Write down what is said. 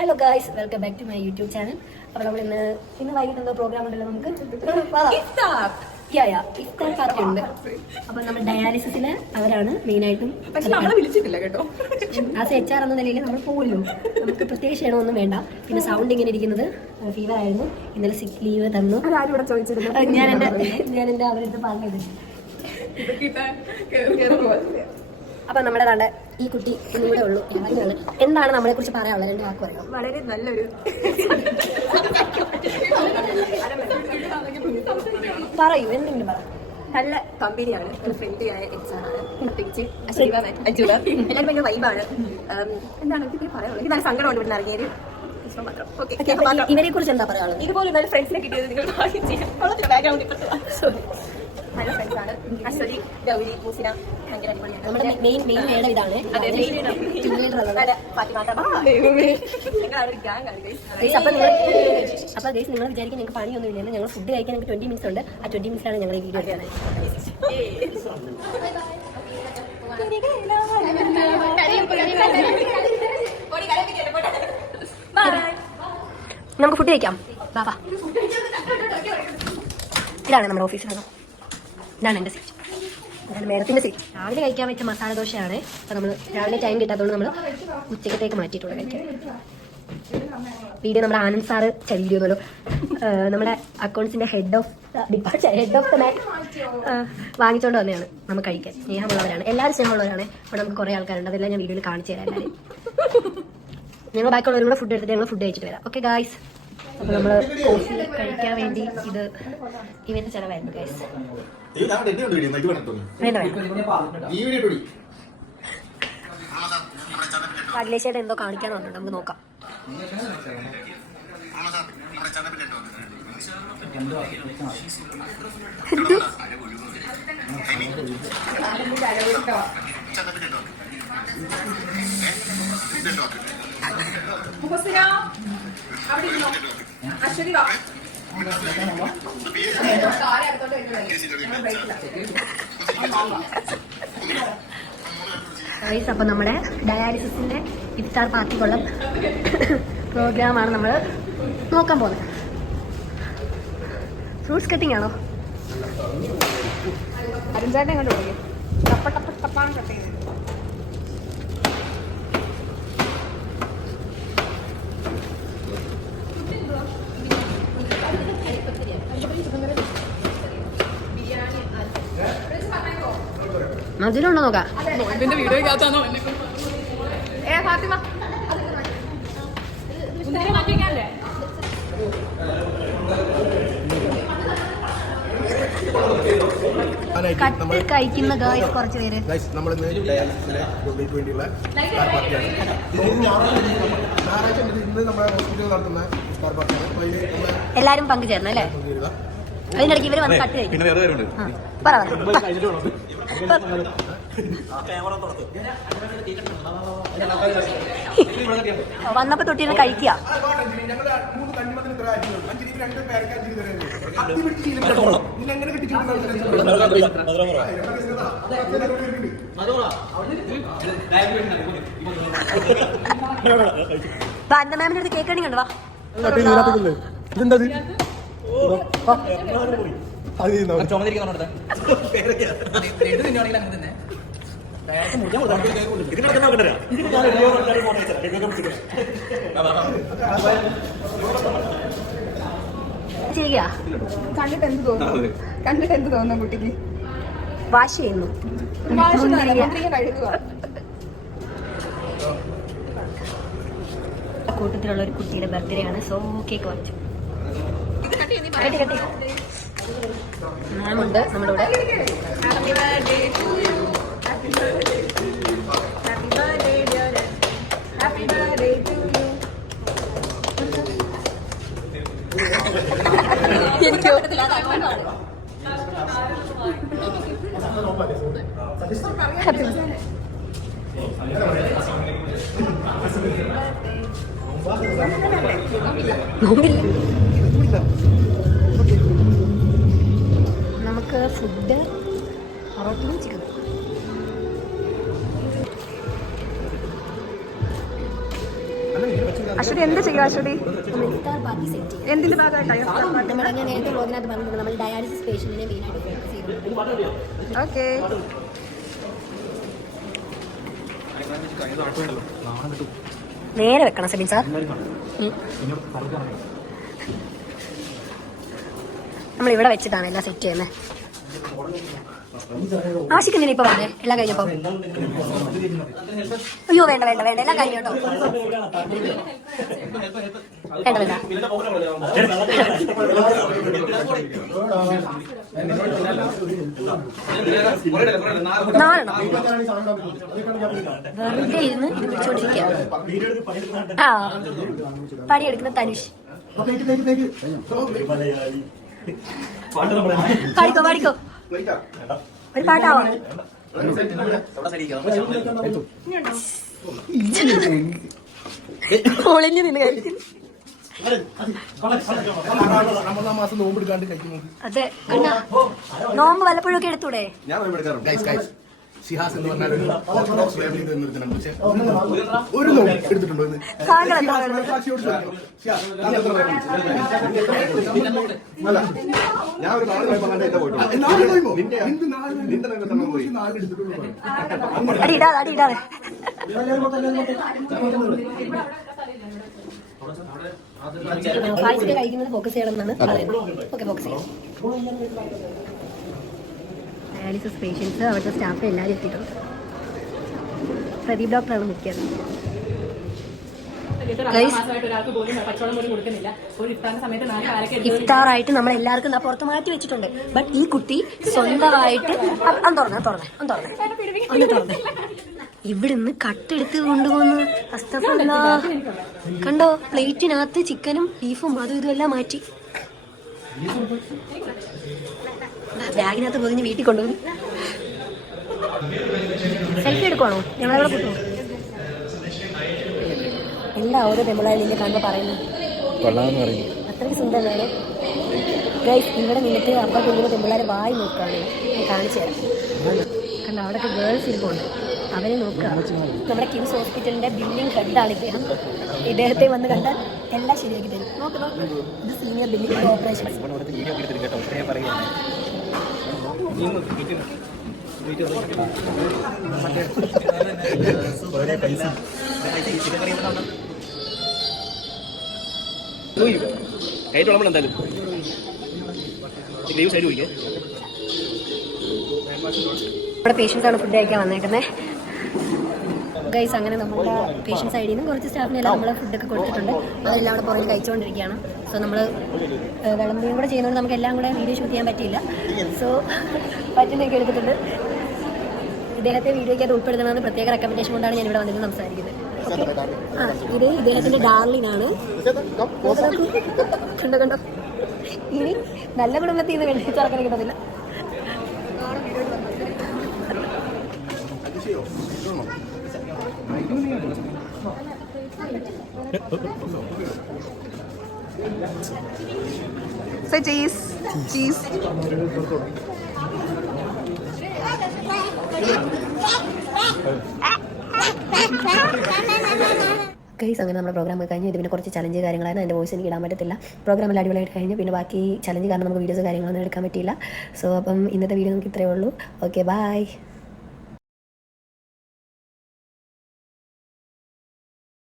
Hello guys, welcome back to my YouTube channel. അപ്പോൾ നമ്മൾ ഇന്ന് വൈകിട്ട് എന്തോ പ്രോഗ്രാം ഉണ്ടല്ലോ നമുക്ക്. ഇഫ്താർ പാർട്ടി ഉണ്ട്. അപ്പോൾ നമ്മൾ ഡയാലിസിസില് അവരാണ് മെയിനായിട്ടും. ആസ് HR എന്ന നിലയിൽ നമ്മൾ പോകുമല്ലോ, നമുക്ക് പ്രത്യേക ക്ഷണമൊന്നും വേണ്ട. പിന്നെ സൗണ്ട് ഇങ്ങനെ ഇരിക്കുന്നത് ഫീവർ ആയിരുന്നു. ഇന്നലെ സിക്ക് ലീവ് തന്നു. ഞാൻ എൻ്റെ അവരടുത്ത് പറഞ്ഞത്. അപ്പൊ നമ്മുടെ കണ്ട ഈ കുട്ടി ഇവിടെ ഉള്ളൂ. എന്താണ് നമ്മളെ കുറിച്ച് പറയാനുള്ളത്? 2 വാക്ക് പറയാം. വളരെ നല്ലൊരു പറയൂ, എന്തെങ്കിലും പറ. നല്ല കമ്പനിയാണ്, ഫ്രണ്ട്ലി ആയ HR ആണ്. പ്രത്യേകിച്ച് എല്ലാവരും ഭയങ്കര വൈബാണ്. എന്താണ് ഇതിൽ പറയാനുള്ളത്? എനിക്ക് നല്ല സങ്കടമുണ്ട് ഇവിടെ ഇറങ്ങിയത്. ഇവരെ കുറിച്ച് എന്താ പറയാനുള്ളത്? ഇതുപോലെ നല്ല ഫ്രണ്ട്സിനെ കിട്ടിയത് നിങ്ങൾ ഭാഗ്യം ചെയ്യാം. നല്ല ഫ്രണ്ട്സാണ്. അശ്വതി, ഗൗരി, മൂസിന ഭയങ്കര അടിപൊളിയാണ്. നമ്മുടെ മെയിൻ വേടം ഇതാണ്. അപ്പൊ ഗൈസ്, നിങ്ങൾ വിചാരിക്കും നിങ്ങൾക്ക് പണിയൊന്നും ഇല്ലെന്ന്. ഞങ്ങൾ ഫുഡ് കഴിക്കാൻ ഞങ്ങൾക്ക് 20 മിനിറ്റ്സ് ഉണ്ട്. ആ 20 മിനിറ്റ്സിലാണ് ഞങ്ങൾ ഈ വീഡിയോ എടുക്കുന്നത്. നമുക്ക് ഫുഡ് കഴിക്കാം. ബാബാ, ഇതാണ് നമ്മുടെ ഓഫീസിലാണോ? ഇതാണ് എൻ്റെ സീറ്റ്, ഇതാണ് മേഡത്തിൻ്റെ സീറ്റ്. രാവിലെ കഴിക്കാൻ വെച്ച മസാല ദോശയാണ്. അപ്പോൾ നമ്മൾ രാവിലെ ടൈം കിട്ടാത്തതുകൊണ്ട് നമ്മൾ ഉച്ചക്കത്തേക്ക് മാറ്റിയിട്ടുള്ളത് കഴിക്കാൻ. വീഡിയോ നമ്മുടെ ആനന്ദ് സാറ് വീഡിയോ എന്നല്ലോ, നമ്മുടെ അക്കൗണ്ട്സിൻ്റെ ഹെഡ് ഓഫ് ദ മാൻ വാങ്ങിച്ചുകൊണ്ട് വന്നതാണ് നമുക്ക് കഴിക്കാൻ. സ്നേഹമുള്ളവരാണ്, എല്ലാവരും സ്നേഹമുള്ളവരാണ്. അപ്പോൾ നമുക്ക് കുറേ ആൾക്കാരുണ്ട്, അതെല്ലാം ഞാൻ വീഡിയോയിൽ കാണിച്ചു തരാം. എല്ലാവരും ഞങ്ങൾ ബാക്കിയുള്ളവരും കൂടെ ഫുഡ് എടുത്തിട്ട് ഞങ്ങൾ ഫുഡ് കഴിച്ചിട്ട് വരാം. ഓക്കെ ഗായ്സ്, അപ്പോൾ നമ്മൾ കോഫി കഴിക്കാൻ വേണ്ടി ഇത് ഇവന്റെ ചിലവായിരുന്നു ഗൈസ്. അഖിലേഷേട്ടൻ എന്തോ കാണിക്കാൻ വന്നിട്ടുണ്ട്, നമുക്ക് നോക്കാം. അപ്പൊ നമ്മുടെ ഡയാലിസിസിന്റെ ഇഫ്താർ പാർട്ടിക്കുള്ള പ്രോഗ്രാമാണ് നമ്മൾ നോക്കാൻ പോകുന്നത്. ഫ്രൂട്ട്സ് കട്ടിങ് ആണോ? അരുൺചേട്ടൻ ഇങ്ങോട്ട് വിളിക്കും. ടപ്പാണ് കട്ട് ചെയ്യുന്നത്. മധുരമുണ്ടോ നോക്കാം. കട്ട് കഴിക്കുന്ന ഗായ്സ് കുറച്ച് പേര്. എല്ലാരും പങ്കുചേർന്നു അല്ലേ? അതിനിടയ്ക്ക് ഇവര് വന്ന് കട്ട് കഴിക്കും. വന്നപ്പോ തൊട്ടിരുന്ന് കഴിക്കുക. എന്റെ മാമിന്റെ അടുത്ത് കേക്ക് കണി കണ്ടോ? കണ്ടിട്ട് എന്ത് തോന്നുന്നു കുട്ടിക്ക്? വാശി ചെയ്യുന്നു. കൂട്ടത്തിലുള്ള ഒരു കുട്ടിയുടെ ബർത്ത്ഡേ ആണ്. സോ കേക്ക് വാങ്ങിച്ചു. മാമുണ്ട് നമ്മുടെ കൂടെ. എനിക്ക് നമുക്ക് ഫുഡ് പൊറോട്ടയും ചിക്കനും. അശ്വതി എന്ത് ചെയ്യും അശ്വതി? ഇഫ്താർ പാർട്ടി സെറ്റ് ചെയ്യും. എന്തിന്റെ ഭാഗമായിട്ടാണ്? നമ്മൾ ഞാൻ നേരത്തെ ബ്ലോഗിനകത്ത് പറഞ്ഞിട്ടുണ്ട്, നമ്മൾ ഡയാലിസിസ് പേഷ്യന്റിനെ മെയിനായിട്ട് ഫോക്കസ് ചെയ്തിട്ടുണ്ട്. ഓക്കെ. നേരെ വെക്കണം സെബിൻ സാർ. നമ്മൾ ഇവിടെ വെച്ചിട്ടാണ് എല്ലാം സെറ്റ് ചെയ്യുന്നത്. ആശിക്കുന്നില്ല ഇപ്പൊ വന്നേ എല്ലാം കഴിഞ്ഞപ്പോ? അയ്യോ വേണ്ട വേണ്ട വേണ്ട, എല്ലാം കഴിഞ്ഞു കേട്ടോ. വേണ്ട വേണ്ട. നാലെണ്ണം വെറുതെ ഇരുന്ന് ഇത് പിടിച്ചോണ്ടിരിക്കുക. ആ പണിയെടുക്കുന്ന തനുഷ്. പാടിക്കോ പാടിക്കോ, ഒരു പാട്ടാവോ? ഒളിഞ്ഞു നിന്ന് കഴിക്കുന്നു. അതെ, നോമ്പ് വല്ലപ്പോഴൊക്കെ എടുത്തൂടെ? ഷിഹാസ് എന്ന് പറഞ്ഞാൽ ഓർത്തഡോക്സ് ഫാമിലി തന്നിരുന്നുണ്ട്. പക്ഷെ ഒരു നോമ്പ് എടുത്തിട്ടുണ്ടോ? ഞാൻ ഒരു 4 നോമ്പ് അങ്ങനെ പോയിട്ടുണ്ട്. അടിയിടാതെ അടിയിടാതെ. ഫായ്സിന്റെ കഴിക്കുന്നത് ഫോക്കസ് ചെയ്യണമെന്നാണ് പറയുന്നത്. ഓക്കെ, ഫോക്കസ് ചെയ്യാം. ഡയാലിസിസ് പേഷ്യൻസ്, അവിടുത്തെ സ്റ്റാഫ് എല്ലാവരും എത്തിയിട്ടുണ്ട്. പ്രദീപ് ഡോക്ടറാണ് മുഖ്യം. ഇഫ്താറായിട്ട് നമ്മൾ എല്ലാവർക്കും പുറത്ത് മാറ്റി വെച്ചിട്ടുണ്ട്. ബട്ട് ഈ കുട്ടി സ്വന്തമായിട്ട് ഒന്ന് തുറന്നേ ഇവിടുന്ന് കട്ടെടുത്ത് കൊണ്ടുപോകുന്നു. അസ്തഫുല്ലാഹ്. കണ്ടോ, പ്ലേറ്റിനകത്ത് ചിക്കനും ബീഫും അതും ഇതും എല്ലാം മാറ്റി ബാഗിനകത്ത് പൊതിഞ്ഞ് വീട്ടിൽ കൊണ്ടുപോകും. സെൽഫി എടുക്കുവാണോ? ഞങ്ങളവിടെ കിട്ടുമോ? എല്ലാ ഓരോ പെമ്പിളായാലും കാണുമ്പോൾ പറയുന്നു അത്രയ്ക്ക് സുന്ദരമാണ്. ഗൈസ്, ഇവിടെ നിന്നിട്ട് അപ്പം കൊണ്ടുമ്പോൾ പെമ്പിള്ളാരെ വായി നോക്കുകയാണ്. ഞാൻ കാണിച്ചു തരാം. കണ്ടോ, അവിടെയൊക്കെ ഗേൾസ് ഇരിപ്പുണ്ട്, അവരെ നോക്കുക. നമ്മുടെ കിംസ് ഹോസ്പിറ്റലിന്റെ ബില്ലിംഗ് ഹെഡാണ് ഇദ്ദേഹം. ഇദ്ദേഹത്തെ വന്ന് കണ്ടാൽ എല്ലാം ശരിയാക്കി തരും. നോക്ക് നോക്ക്, ഇത് സീനിയർ ബില്ലിംഗ് ഓപ്പറേഷൻ. എന്തായാലും നമ്മുടെ പേഷ്യൻസ് ആണ് ഫുഡ് കഴിക്കാൻ വന്നേക്കുന്നത്. ഗൈസ്, അങ്ങനെ നമ്മുടെ പേഷ്യൻസ് സൈഡിൽ നിന്ന് കുറച്ച് സ്റ്റാഫിനെല്ലാം നമ്മൾ ഫുഡൊക്കെ കൊടുത്തിട്ടുണ്ട്. അതെല്ലാം അവിടെ പുറകിൽ കഴിച്ചുകൊണ്ടിരിക്കുകയാണ്. സോ നമ്മൾ വിളമ്പുകയും കൂടെ ചെയ്യുന്നതുകൊണ്ട് നമുക്ക് എല്ലാം കൂടെ വീഡിയോ ഷൂട്ട് ചെയ്യാൻ പറ്റിയില്ല. സോ പറ്റുന്നൊക്കെ എടുത്തിട്ടുണ്ട്. ഇദ്ദേഹത്തെ വീഡിയോയ്ക്ക് അത് ഉൾപ്പെടുത്തണമെന്ന് പ്രത്യേക റെക്കമെൻഡേഷൻ കൊണ്ടാണ് ഞാൻ ഇവിടെ വന്നിട്ട് സംസാരിക്കുന്നത്. ഓക്കെ, ഇത് ഇദ്ദേഹത്തിന്റെ ഡാർലിംഗ് ആണ്. കണ്ടോ കണ്ടോ, ഇനി നല്ല കുടുംബത്തിൽ നിന്ന് വെള്ളിച്ചറക്കാൻ കിട്ടത്തില്ല. Say cheese. Cheese. ഗൈസ്, അങ്ങനെ നമ്മുടെ പ്രോഗ്രാം കഴിഞ്ഞു. ഇത് പിന്നെ കുറച്ച് ചലഞ്ച് കാര്യങ്ങളായിരുന്നു. എൻ്റെ വോയിസ് എനിക്ക് ഇടാൻ പറ്റത്തില്ല. പ്രോഗ്രാം എല്ലാം അടിപൊളിയായിട്ട് കഴിഞ്ഞു. പിന്നെ ബാക്കി ചലഞ്ച് കാരണം നമുക്ക് വീഡിയോസ് കാര്യങ്ങളൊന്നും എടുക്കാൻ പറ്റിയില്ല. സോ അപ്പം ഇന്നത്തെ വീഡിയോ നമുക്ക് ഇത്രയേ ഉള്ളൂ. Okay, by.